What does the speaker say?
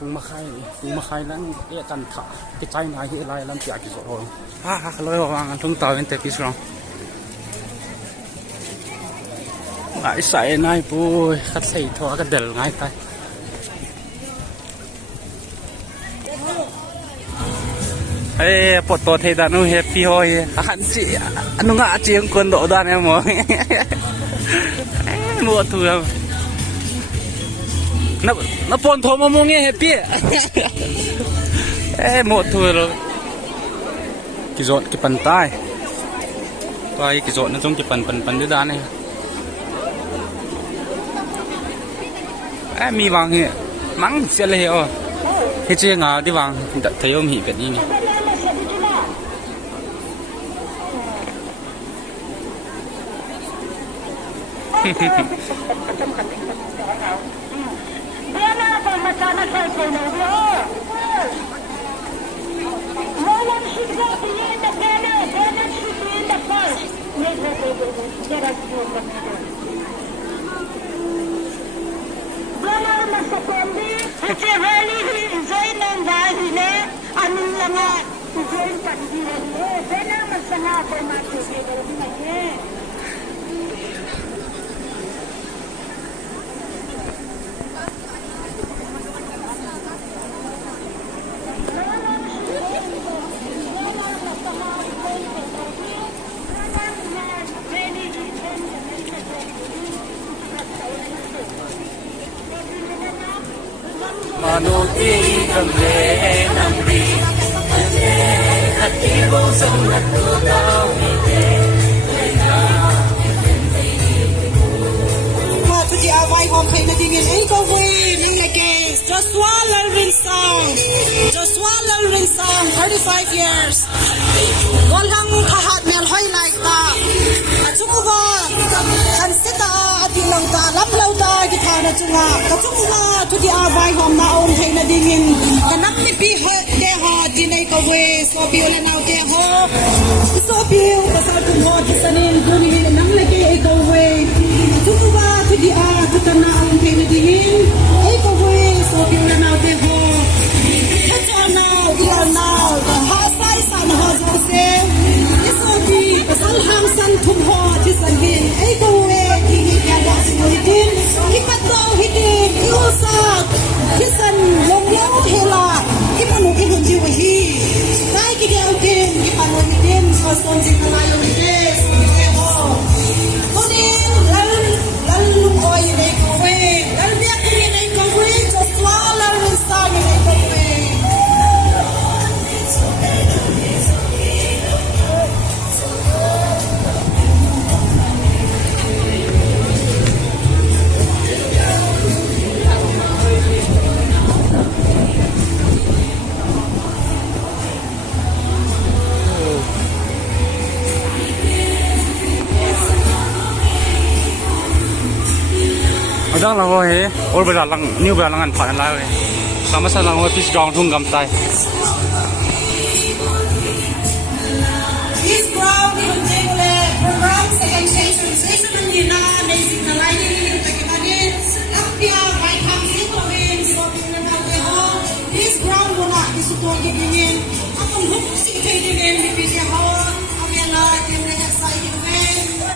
pung makai lang kan tha cái chai này hi lai lam pia ki zo ho loi wang an thung taw en te pis rong ngai sai nai pu khat sei tho ka del ngai tai pot to thei da nu happy hoi han chi anu nga chieng kon do da ne mo mua thu nó pon thô mà mua nghe happy mua thu rồi cái dọn cái bàn tay coi cái dọn nó giống cái bàn đứa đàn này mi vàng thì mắng xe lê ô cái chiếc ngà đi vàng thấy ông hỉ biệt đi nè Manuti kamle namri hati bo sangat kau ide ma tu di awai hom phe na ding ei ko we nang le ke Joshua Lalrin song 35 years gol hang khahat mel hoi like ta achuwa kan seta ati long ta lam lo ta ki thana chunga kachunga tu di awai hom na om phe na ding in kanam ni pi he de ha di nei ko we so bi ole nau te ho so bi ko sa tu ho di sanin du ni nang le ke ei ko we achuwa tu di a tu kana om phe na ding in ei ko we so bi ole nau te ho now the hasai san hazo se isobi pasal hang san thum ho jisan din ei ko we ki ya da sui din ki patto hidin usa jisan long long hela ki panu ki hun ji hi dai ki ga din ki panu hidin so son ji kala yo de ho onin lal lu oi nei ko we lal bia ki nei ko we just la lal sa nei ko we đang là ngồi hết, ôi bây giờ lăng, như bây giờ lăng ăn phản lại rồi, sama sa lang ngồi pis ground thung gam tai. This ground in Jingle program second station station ni na basic na line ni takitani apya right hand si to in so bin na te ho this ground mo na isuto gi dingin apong huk si thei dingin bi pi ho